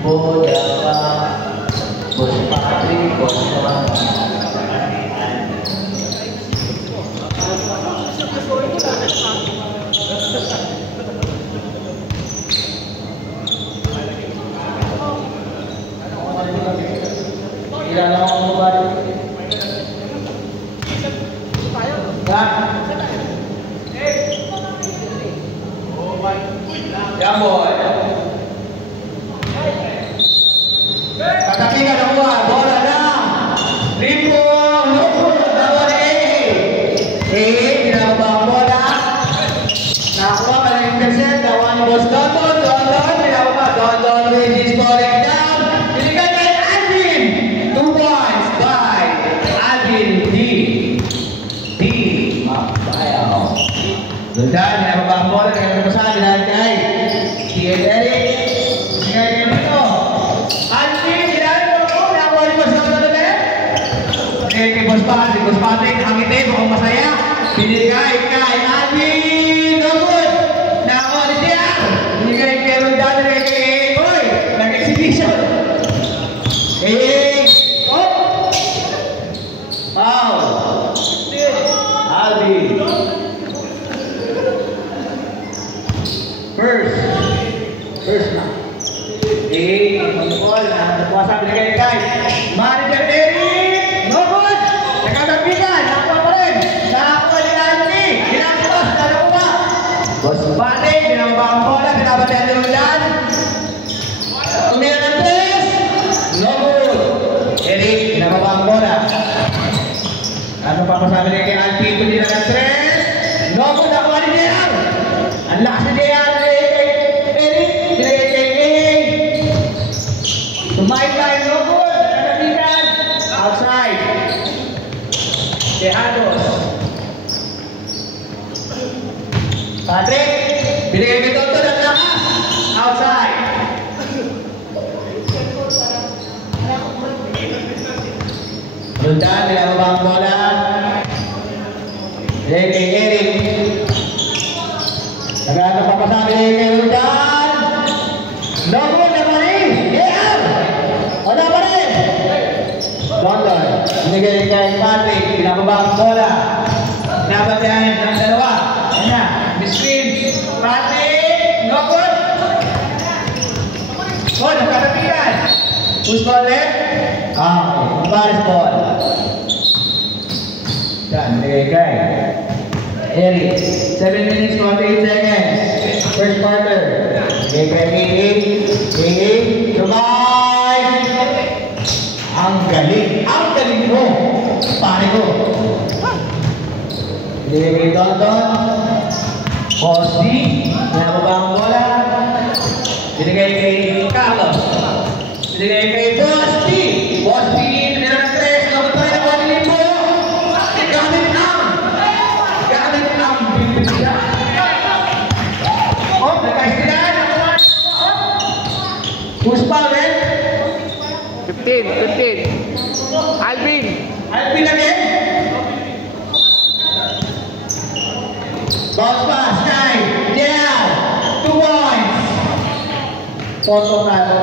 Boda pa, Bos Patrick, Bos Patrick. Ilan lang ako ba? Yan boy. Katapikan ang buwan. Bola na. Limpo. Lupon. Lawan pinababa ang bola. Nakuha ka ng intercept. Lawan ni Boss Dondon. Dondon. Pinababa. Dondon with his scoring down. Binigay kay Alvin. 2 points by Alvin D. Mabayaw. Dondon. Pinababa ang bola. Kaya pinabasa. Binigay kay Eric. Binigay kay Nito. Alvin. Binigay mo. Nakuha ni Boss Dondon ulit. Kay Boss Patrick. Ang itim. Mukhang masaya. Binigay kay Alvin. Good. Nakuha ni Tia. Binigay kay Roldan. Binigay kay Boy. Nag-exhibition. Foul. Alvin. First na. Mag-ball na. Nakuha binigay kay Manager Eric. No good. Nakatapikan. Nakuha pa rin. Nakuha ni Andy. Ginagawa. Nakuha. Boss Patrick. Ginagawa ang bola. Pinabati ang Roldan. Umira ng 3. No good. Eric. Ginagawa ang bola. Ano pa masabi niya kay Andy? Umira ng 3. No good. Nakuha ni JR. Ang lakas ni JR. Tumayin no good. Nakatapikan. Outside. Tejados. Patrick. Binigay kay Tonton ang lakas. Outside. Roldan. Binababa ang bola. Binigay kay Eric. Nagano pa pasabi kay Roldan. No good. London, binigay kay Patrick, pinababa ang bola. Pinabatihan ng dalawa. Ayan na, Miss Patrick, no good. Oh, nakatapikan. Who's ball left? Paris ball. Yan, binigay kay Eric. 7 minutes, 48 seconds. First quarter. Binigay kay AA. Survive. Ang galing mo, pare ko. Binigay kay Dondon. Boss D, pinababa ang bola. Binigay kay Carlos. Binigay kay Boss D. Boss D, pinira ng 3. Naman tayo ng 1 limbo. Gamit ang bibigyan. Oh, nagkaistilan. Who's foul, eh? 15. Alvin again. Bounce pass, Sky. Yeah. 2 points. Photo tayo.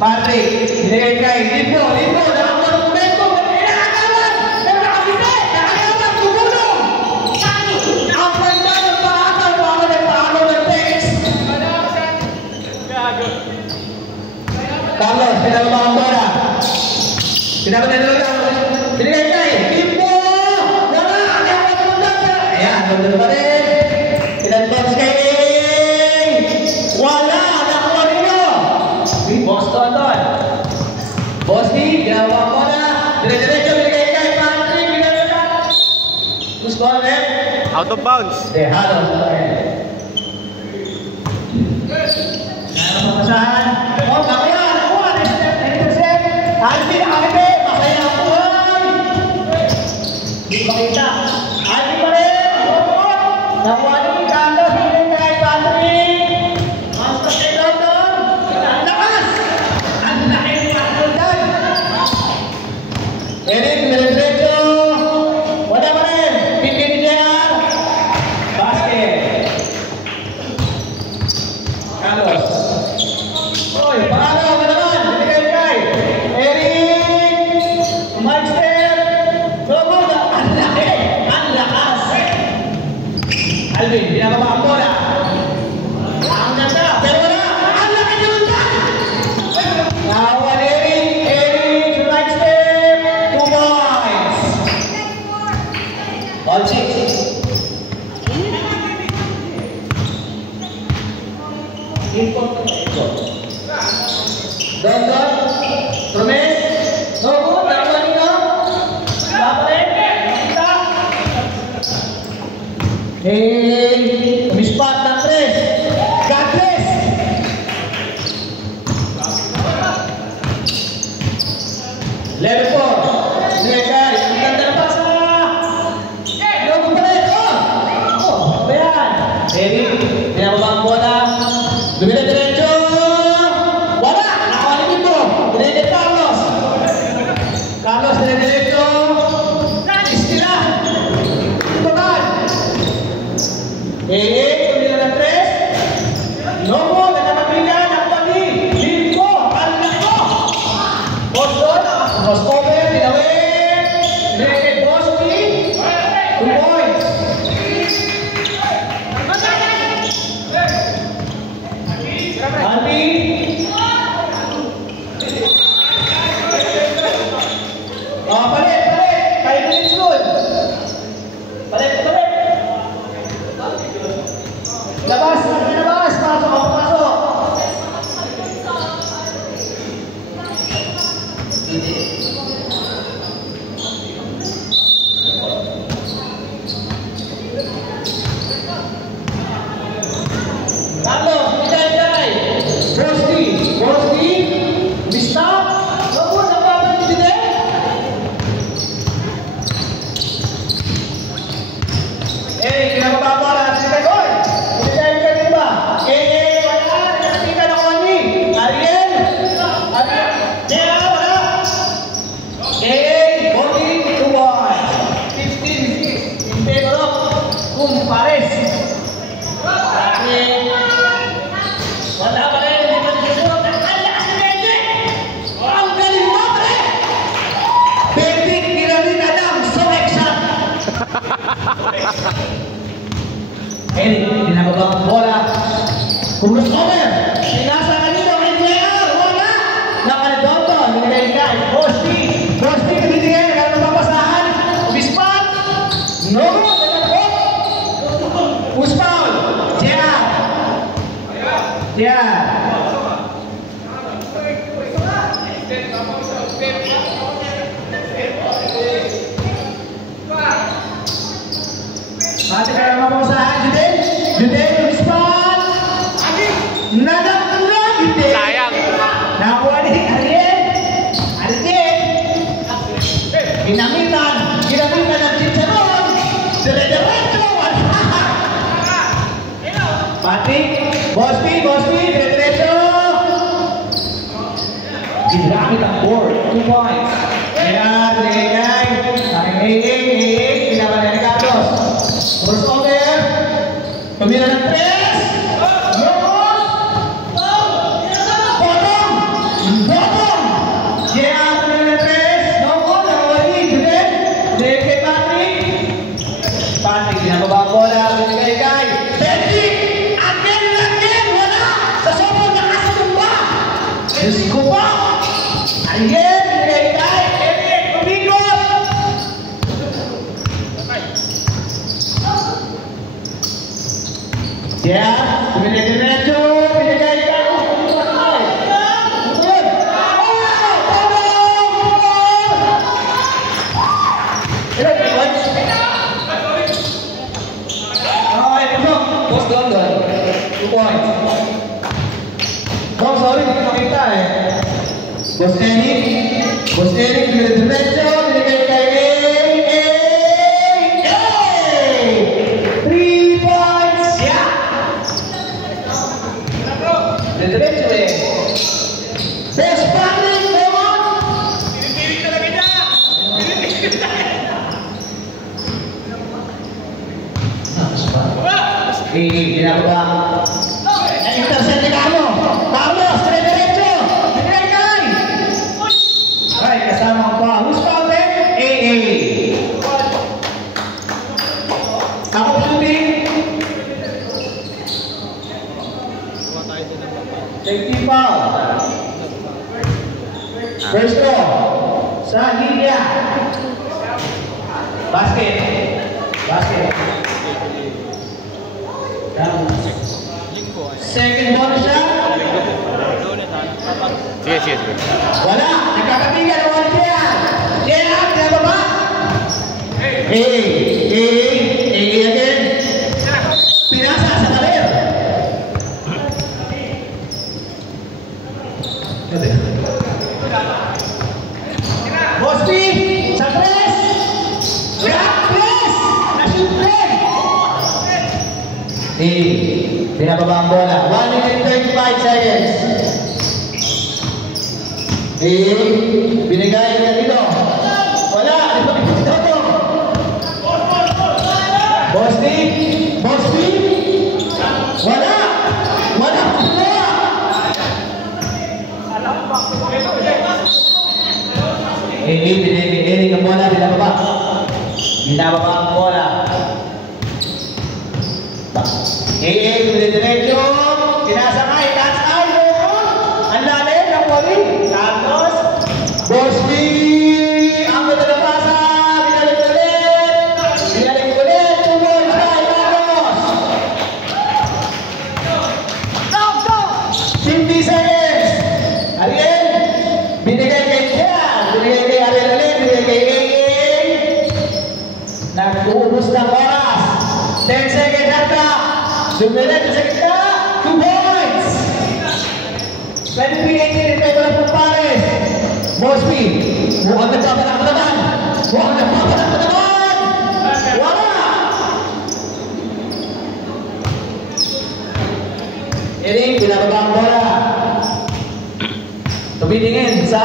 Patrick, binigay kay Limbo. Nakakaroon ng momento. Nakakawan. Nakakawan. Tumulong. Ang ganda ng paakaw. Paakaw ng text. Carlos, pinababa ang bola. Pinababa ang bola. Binigay kay Limbo. Ayan, nandun pa rin. Pinag-box kay wala. Nakuha rin nyo. Boss Dondon. Boss D, ginawa ang bola. Dire-diretso, binigay kay Patrick. Binigay kay who's ball left? out of bounds. Halos. Pagkasahan. Oh, kaya. Alvin, masaya ang buhay. Hindi makita. Alvin pa rin. Nakuha ni Carlos. Hindi kay Patrick. Master kay London. Ang lakas. Ang laki ni London. Eric, Merezecho. Wala pa rin. Pitin ni JR. Basket. Carlos. Oy, pangalawa ka naman. Binigay kay Eric Meister. Logo na. Ang laki. Ang lakas. Alvin, binababa ang bola. Ang ganda. Pero wala. Ang laki naman ba? Nakuha ni Eric Meister. 2 points. All six. Import na ito. Don, Promes, Nogo, nakuha nito. Dapat kita. Umispat ng 3. God-bless. Level 4. Negay, ang ganda na pasa. Nogo pa rin. Oh, ayan. Eric, pinababa ang bola. Dumila diretso! Wala! Nakalimin mo! Dinigit Carlos! Carlos, diretso! Istila! Tutukan! Dumila ng 3. Nogo, nagkakabigan ang pagi! Limpo! Alnak mo! Boston! Crossover, tinawin! Dinigit Boston! 2 points! Alvin. Palit. 5 minutes good. Palit. Labas. Pasok. Carlos, Jai. Bosti. Bista. Kamu apa di sini? Kenapa bola? Kita gol. Kita tiba. Wala. Kita nak ni. Ariel. Dia wala. Bodi 2 points. 15 in favor of Pares. Wala pa rin. Ang galing mo, pre! Baby, Piramid Adam, so exact! Eric, pinababa ang bola. Crossover! Sinasa kanino, NJR, wala! Nakalidoto, binigay kay Bosti, binigay, nagpapasahan. Bispat! Nogo, nagpapot! Uspaul! Jia! Mati kayo mapasahan, Judel, Bispat! Nadang-nadang, Judel! Sayang! Nakuha ni Ariel! Ginamitan ng Chicharon! Dire-diretso! Patrick! Bosby, dire-diretso! Ginamit ang board, 2 points. Ayan, binigay. Pinaman ni Carlos. Crossover. Pamila ng 3. Locos. Bottom. Jia, pamila ng 3. Locos. Nakawali. Judel. Binigay kay Patrick, ginababa ang bola. Binigay kay Benji. Again, wala. Sa sobrang nakasatumba. Diyos ko pa. Ariel, binigay kay Eric Domingos. Jia, binigay diretso. Binigay kay London, 2 points. Oh, sorry, hindi makita eh. Boss Eric, diretso, binigay kay 3 points. Yeah. Diretso eh. Best Patrick, Raymond. Pinipilit talaga niya. Ginagawa. Intercept ni Carlos. Carlos, dire-diretso. Binigay. Ay, kasama pa. Who's counted? AA. Ako shooting. Safety foul. First throw. Sa linya. Basket. Basket. Second ball siya. Sige. Wala. Nagkakapigan. Wala siya. Siya. Kaya baba. AA again. Pinasa sa kalir. Bosby. Sa press. Grab press. Na-shoot press. Pinababa ang bola. 1 minute 35 seconds. Binigay na dito. Wala. Dito. Bosby. Wala. Wala. Binigay ang bola. Binababa ang bola. Dire-diretso. Sinasakay. That's out. Ang lalim ng wali. Tapos, Bosby. Ang ganda na pasa. Binalik ulit. 2 balls. Carlos. 50 seconds. Ariel. Binigay kay Jan. Binigay kay Ariel ulit. Binigay kay AA. Nag-uubos ng oras. 10 seconds hata. Sumunod sa kita, 2 points! 20-18 in favor of Pares. Bosby, mukhang nagpapanak naman! Wala! Ini pinababa ang bola. Tumitingin sa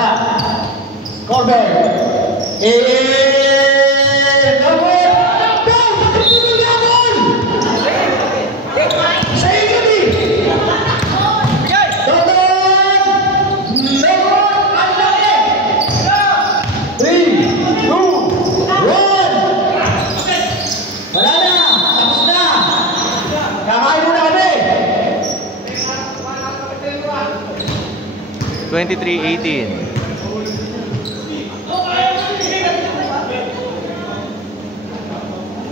Corbett. Wala na! Tapos na! Kakain mo na kami! 23-18.